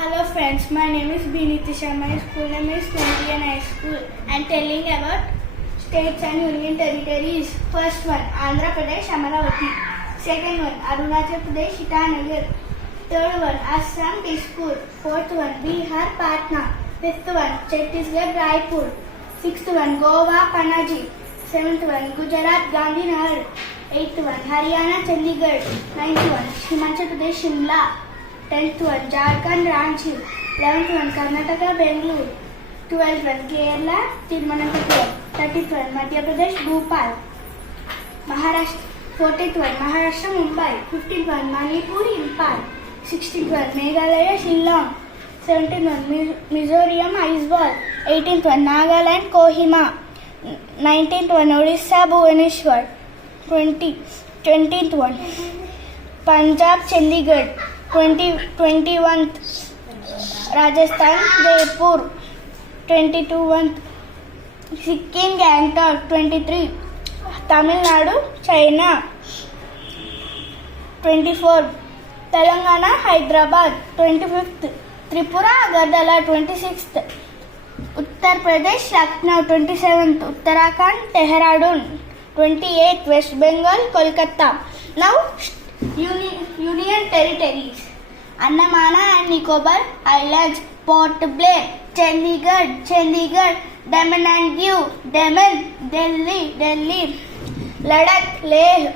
Hello friends, my name is B. Nitisha. My school name is Indian High School. I am telling about states and union territories. First one, Andhra Pradesh, Amaravati. Second one, Arunachal Pradesh, Itanagar. Third one, Assam, Dispur. Fourth one, Bihar, Patna. Fifth one, Chhattisgarh, Raipur. Sixth one, Goa, Panaji. Seventh one, Gujarat, Gandhinagar. Eighth one, Haryana, Chandigarh. Ninth one, Himachal Pradesh, Shimla. 10th one, Jharkhand, Ranchi. 11th one, Karnataka, Bengaluru. 12th one, Kerala, Thiruvananthapuram. 13th one, Madhya Pradesh, Bhopal. Maharashtra. 14th one, Maharashtra, Mumbai. 15th one, Manipur, Impal. 16th one, Meghalaya, Shillong. 17th one, Mizoram, Aizawl. 18th one, Nagaland, Kohima. 19th one, Odisha, Bhubaneswar. 20th one, Punjab, Chandigarh. 21st Rajasthan, Jaipur. 22nd Sikkim, Gangtok. 23 Tamil Nadu, China. 24th Telangana, Hyderabad. 25th Tripura, Agartala. 26th Uttar Pradesh, Lucknow. 27th Uttarakhand, Dehradun. 28th West Bengal, Kolkata. Now Union territories: Andaman and Nicobar Islands, Port Blair, Chandigarh, Daman and Diu, Daman, Delhi, Ladakh, Leh,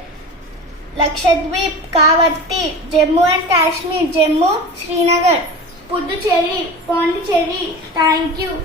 Lakshadweep, Kavatti, Jammu and Kashmir, Jammu, Srinagar, Puducherry, Pondicherry. Thank you.